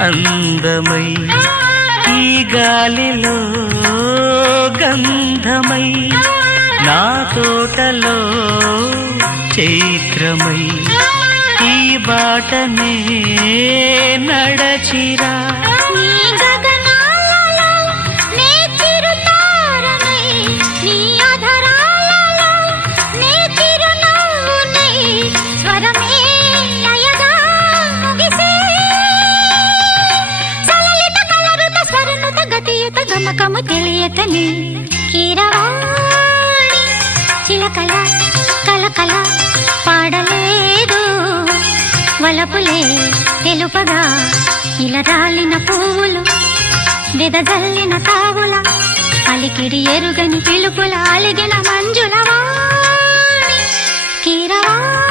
అందమై ఈ గాలిలో గంధమై నా తోటలో చైత్రమై ఈ బాటనే నడచిరా గమకము తెలియతని కీరవాణి చిలకల కలకల పాడలేదు వలపులే తెలుపగా ఇలా రాలిన పువ్వులు వెదజల్లిన తావుల అలికిడి ఎరుగని పిలుపుల అలిగిన మంజుల వాణి కీరవాణి